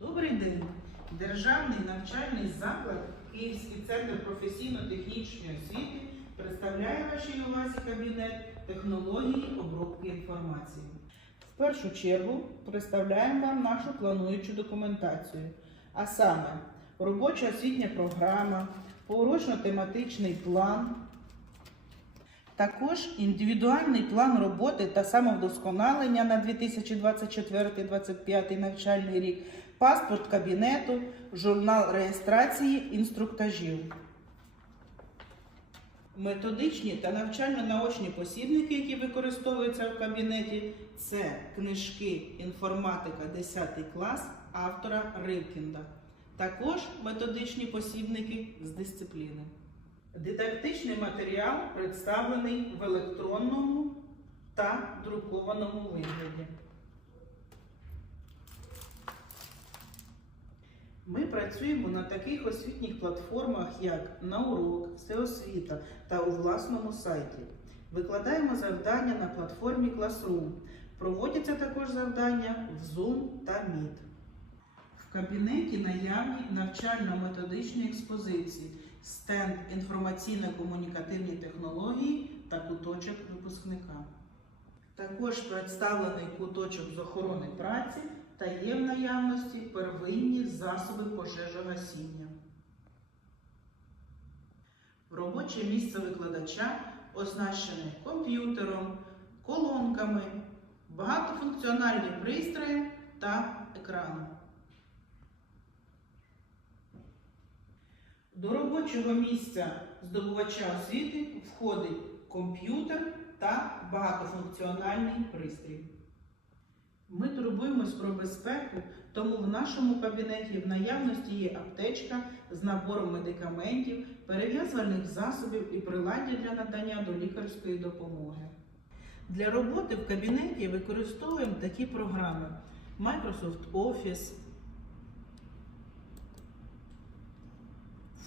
Добрий день! Державний навчальний заклад Київський центр професійно-технічної освіти представляє вашій увазі кабінет технології обробки інформації. В першу чергу представляємо вам нашу плануючу документацію, а саме робоча освітня програма, поурочно-тематичний план, також індивідуальний план роботи та самовдосконалення на 2024-2025 навчальний рік, паспорт кабінету, журнал реєстрації інструктажів. Методичні та навчально-наочні посібники, які використовуються в кабінеті, це книжки інформатика 10 клас автора Ривкінда. Також методичні посібники з дисципліни. Дидактичний матеріал представлений в електронному та друкованому вигляді. Ми працюємо на таких освітніх платформах, як Наурок, Всеосвіта та у власному сайті. Викладаємо завдання на платформі Classroom. Проводяться також завдання в Zoom та Meet. В кабінеті наявні навчально-методичні експозиції, стенд інформаційно-комунікативні технології та куточок випускника. Також представлений куточок з охорони праці та є в наявності первинні засоби пожежогасіння. Робоче місце викладача оснащене комп'ютером, колонками, багатофункціональним пристроєм та екраном. До робочого місця здобувача освіти входить комп'ютер та багатофункціональний пристрій. Ми турбуємось про безпеку, тому в нашому кабінеті в наявності є аптечка з набором медикаментів, перев'язувальних засобів і приладдя для надання до лікарської допомоги. Для роботи в кабінеті використовуємо такі програми: Microsoft Office,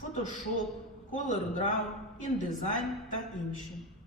Photoshop, ColorDraw, InDesign та інші.